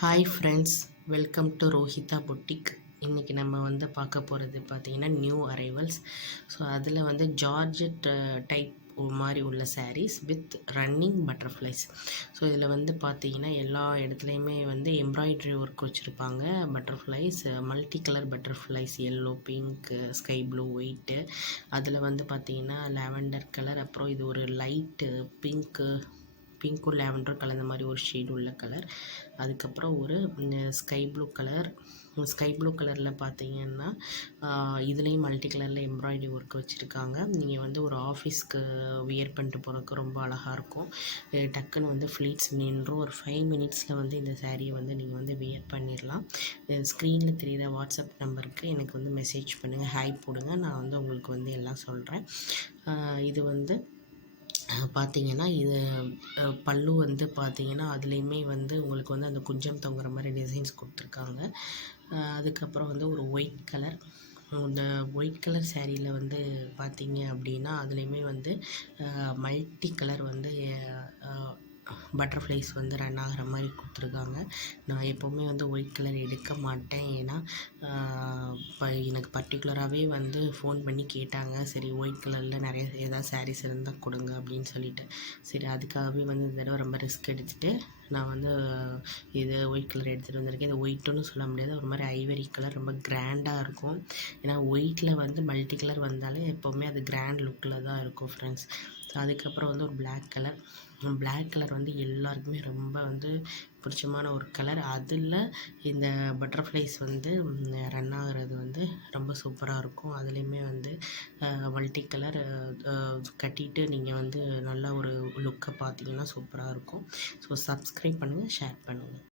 Hi friends, welcome to Rohitha boutique. இன்றைக்கி நம்ம வந்து பார்க்க போகிறது பார்த்திங்கன்னா நியூ அரைவல்ஸ். ஸோ அதில் வந்து ஜார்ஜெட் டைப் மாதிரி உள்ள saris with running butterflies. So இதில் வந்து பார்த்திங்கன்னா எல்லா இடத்துலையுமே வந்து எம்ப்ராய்ட்ரி ஒர்க் வச்சுருப்பாங்க. Butterflies, multi colour butterflies, yellow, pink, sky blue, white. அதில் வந்து பார்த்திங்கன்னா லாவெண்டர் கலர், அப்புறம் இது ஒரு லைட்டு பிங்க்கும் லாவெண்டரும் கலந்த மாதிரி ஒரு ஷேடு உள்ள கலர். அதுக்கப்புறம் ஒரு ஸ்கை ப்ளூ கலரில் பார்த்தீங்கன்னா இதுலேயும் மல்டி கலரில் எம்ப்ராய்டரி ஒர்க் வச்சுருக்காங்க. நீங்கள் வந்து ஒரு ஆஃபீஸ்க்கு வியர் பண்ணிட்டு போகிறதுக்கு ரொம்ப அழகாக இருக்கும். டக்குன்னு வந்து ஃப்ளீட்ஸ் நின்றும். ஒரு 5 மினிட்ஸில் வந்து இந்த சாரியை வந்து நீங்கள் வந்து வியர் பண்ணிடலாம். ஸ்க்ரீனில் தெரியுற வாட்ஸ்அப் நம்பருக்கு எனக்கு வந்து மெசேஜ் பண்ணுங்கள், ஹாய் போடுங்க. நான் வந்து உங்களுக்கு வந்து எல்லாம் சொல்கிறேன். இது வந்து பார்த்திங்கன்னா இது பல்லு வந்து பார்த்திங்கன்னா அதுலேயுமே வந்து உங்களுக்கு வந்து அந்த குஞ்சம் தொங்குற மாதிரி டிசைன்ஸ் கொடுத்துருக்காங்க. அதுக்கப்புறம் வந்து ஒரு ஒயிட் கலர், இந்த ஒயிட் கலர் சேரீயில் வந்து பார்த்திங்க அப்படின்னா அதுலேயுமே வந்து மல்டி கலர் வந்து பட்டர்ஃப்ளைஸ் வந்து ரன் ஆகிற மாதிரி கொடுத்துருக்காங்க. நான் எப்போவுமே வந்து ஒயிட் கலர் எடுக்க மாட்டேன். ஏன்னா இப்போ எனக்கு பர்டிகுலராகவே வந்து ஃபோன் பண்ணி கேட்டாங்க, சரி ஒயிட் கலரில் நிறைய ஏதாவது சாரீஸ் இருந்தால் கொடுங்க அப்படின்னு சொல்லிட்டு, சரி அதுக்காகவே வந்து இந்த தடவை ரொம்ப ரிஸ்க் எடுத்துகிட்டு நான் வந்து இது ஒயிட் கலர் எடுத்துகிட்டு வந்திருக்கேன். இது ஒயிட்டுன்னு சொல்ல முடியாது, ஒரு மாதிரி ஐவரி கலர், ரொம்ப கிராண்டாக இருக்கும். ஏன்னா ஒயிட்டில் வந்து மல்டி கலர் வந்தாலே எப்போவுமே அது கிராண்ட் லுக்கில் தான் இருக்கும் ஃப்ரெண்ட்ஸ். அதுக்கப்புறம் வந்து ஒரு பிளாக் கலர் வந்து எல்லாருக்குமே ரொம்ப வந்து பிடிச்சமான ஒரு கலர். அதில் இந்த பட்டர்ஃப்ளைஸ் வந்து ரன் ஆகிறது வந்து ரொம்ப சூப்பராக இருக்கும். அதுலேயுமே வந்து மல்டி கலர் கட்டிட்டு நீங்கள் வந்து நல்ல ஒரு லுக்கை பார்த்தீங்கன்னா சூப்பராக இருக்கும். ஸோ சப்ஸ்கிரைப் பண்ணுங்கள், ஷேர் பண்ணுங்கள்.